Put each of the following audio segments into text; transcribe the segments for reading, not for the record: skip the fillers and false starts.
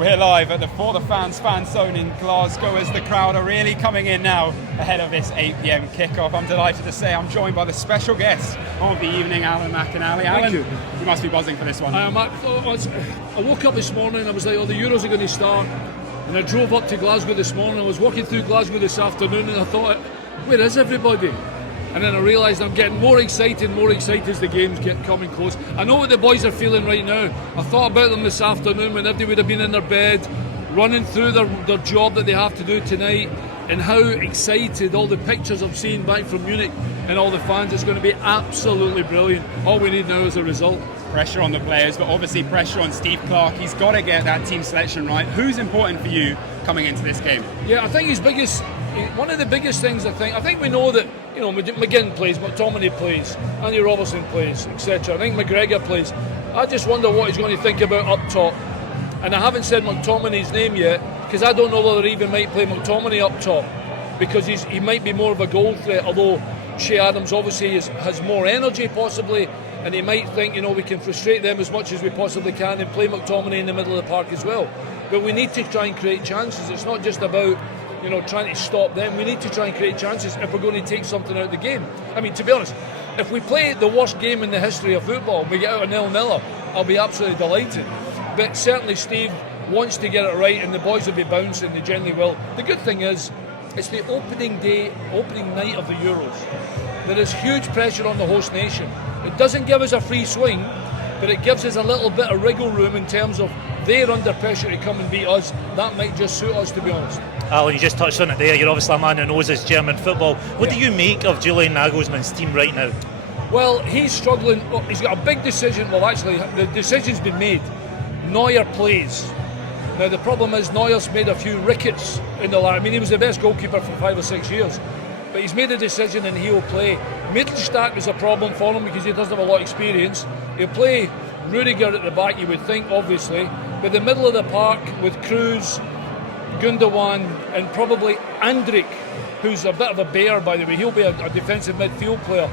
We're live at the For the Fans fan zone in Glasgow as the crowd are really coming in now ahead of this 8 p.m. kickoff. I'm delighted to say I'm joined by the special guest of the evening, Alan McInally. Alan, you must be buzzing for this one. I woke up this morning and I was like, the Euros are going to start. And I drove up to Glasgow this morning. I was walking through Glasgow this afternoon and I thought, where is everybody? And then I realised I'm getting more excited as the games get coming close. I know what the boys are feeling right now. I thought about them this afternoon when they would have been in their bed, running through their job that they have to do tonight, and how excited all the pictures I've seen back from Munich and all the fans. It's going to be absolutely brilliant. All we need now is a result. Pressure on the players, but obviously pressure on Steve Clarke. He's got to get that team selection right. Who's important for you coming into this game? Yeah, I think one of the biggest things, I think we know that, McGinn plays, McTominay plays, Andy Robertson plays, etc. I think McGregor plays. I just wonder what he's going to think about up top. And I haven't said McTominay's name yet, because I don't know whether he even might play McTominay up top, because he might be more of a goal threat, although Shea Adams obviously has more energy possibly, and he might think, we can frustrate them as much as we possibly can and play McTominay in the middle of the park as well. But we need to try and create chances. It's not just about trying to stop them. We need to try and create chances if we're going to take something out of the game. I mean, to be honest, if we play the worst game in the history of football and we get out a 0-0, I'll be absolutely delighted. But certainly Steve wants to get it right, and the boys will be bouncing, they generally will. The good thing is, it's the opening night of the Euros. There is huge pressure on the host nation. It doesn't give us a free swing, but it gives us a little bit of wriggle room in terms of they're under pressure to come and beat us. That might just suit us, to be honest. Alan, you just touched on it there. You're obviously a man who knows his German football. What do you make of Julian Nagelsmann's team right now? Well, he's struggling. Well, he's got a big decision. Well, actually, the decision's been made. Neuer plays. Now, the problem is Neuer's made a few rickets in the last. I mean, he was the best goalkeeper for 5 or 6 years. But he's made a decision and he'll play. Mittelstadt is a problem for him because he doesn't have a lot of experience. He'll play Rudiger at the back, you would think, obviously. But the middle of the park with Kroos, Gundogan and probably Andrik, who's a bit of a bear, by the way. He'll be a defensive midfield player.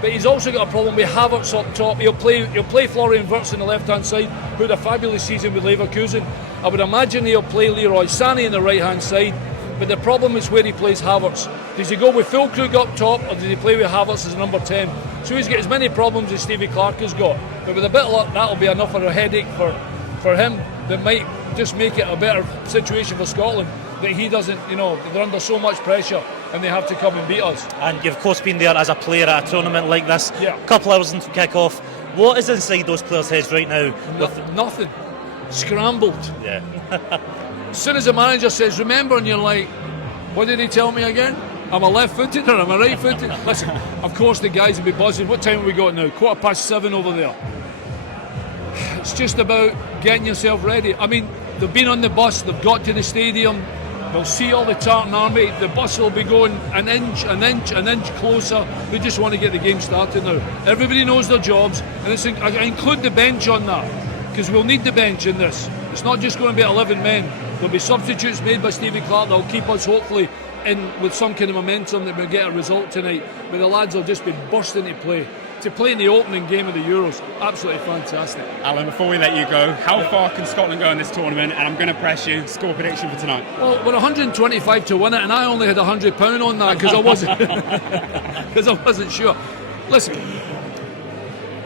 But he's also got a problem with Havertz up top. He'll play Florian Wirtz on the left-hand side, who had a fabulous season with Leverkusen. I would imagine he'll play Leroy Sané on the right-hand side. But the problem is where he plays Havertz. Does he go with Füllkrug up top, or does he play with Havertz as number 10? So he's got as many problems as Stevie Clarke has got. But with a bit of luck, that'll be enough of a headache for him that might just make it a better situation for Scotland, that he doesn't, they're under so much pressure and they have to come and beat us. And you've of course been there as a player at a tournament like this. Yeah. A couple hours into kick-off. What is inside those players' heads right now? Nothing. Scrambled. Yeah. As soon as the manager says, remember, and you're like, what did he tell me again? Am I left-footed or am I right-footed? Listen, of course the guys will be buzzing. What time have we got now? 7:15 over there. It's just about getting yourself ready. I mean, they've been on the bus, they've got to the stadium, they'll see all the Tartan Army, the bus will be going an inch closer. They just want to get the game started now. Everybody knows their jobs, and I include the bench on that, because we'll need the bench in this. It's not just going to be 11 men. There'll be substitutes made by Stevie Clarke that'll keep us hopefully in with some kind of momentum that we'll get a result tonight. But the lads will just be bursting to play in the opening game of the Euros. Absolutely fantastic. Alan, before we let you go, how far can Scotland go in this tournament? And I'm going to press you, score prediction for tonight. Well, we're 125 to win it, and I only had £100 on that because I wasn't sure. Listen,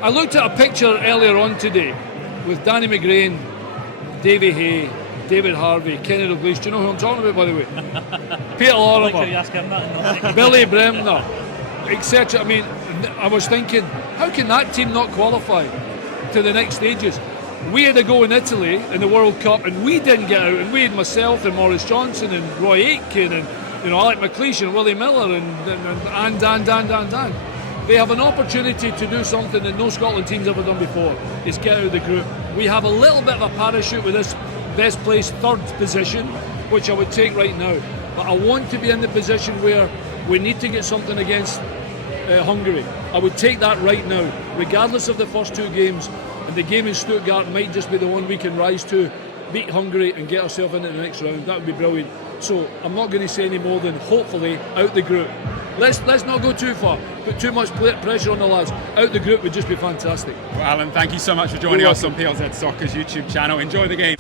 I looked at a picture earlier on today with Danny McGrain, Davy Hay, David Harvey, Kenny Dalglish. Do you know who I'm talking about, by the way? Peter Lorimer, Billy Bremner, etc. I mean, I was thinking, how can that team not qualify to the next stages? We had a go in Italy in the World Cup and we didn't get out, and we had myself and Maurice Johnson and Roy Aitken and Alec McLeish and Willie Miller and Dan. They have an opportunity to do something that no Scotland team's ever done before, is get out of the group. We have a little bit of a parachute with this best placed third position, which I would take right now. But I want to be in the position where we need to get something against Hungary. I would take that right now, regardless of the first two games. And the game in Stuttgart might just be the one we can rise to, beat Hungary and get ourselves into the next round. That would be brilliant. So I'm not going to say any more than hopefully out the group. Let's not go too far, put too much pressure on the lads. Out the group would just be fantastic. Well, Alan, thank you so much for joining us on PLZ Soccer's YouTube channel. Enjoy the game.